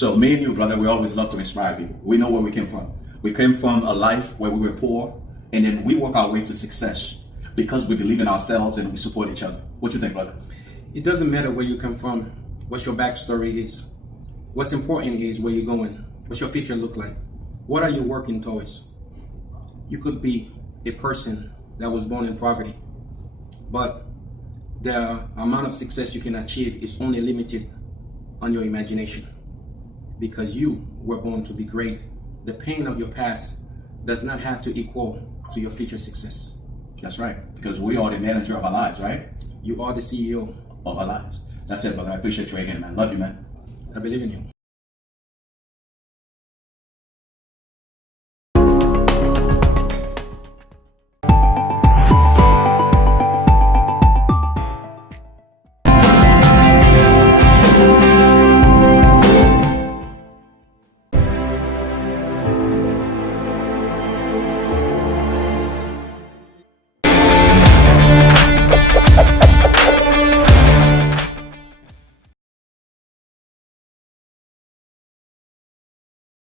So me and you, brother, we always love to inspire people. We know where we came from. We came from a life where we were poor, and then we work our way to success because we believe in ourselves and we support each other. What do you think, brother? It doesn't matter where you come from, what your backstory is. What's important is where you're going. What's your future look like? What are you working towards? You could be a person that was born in poverty, but the amount of success you can achieve is only limited on your imagination because you were born to be great. The pain of your past does not have to equal to your future success. That's right, because we are the manager of our lives, right? You are the CEO of our lives. That's it, brother. I appreciate you again, man. Love you, man. I believe in you.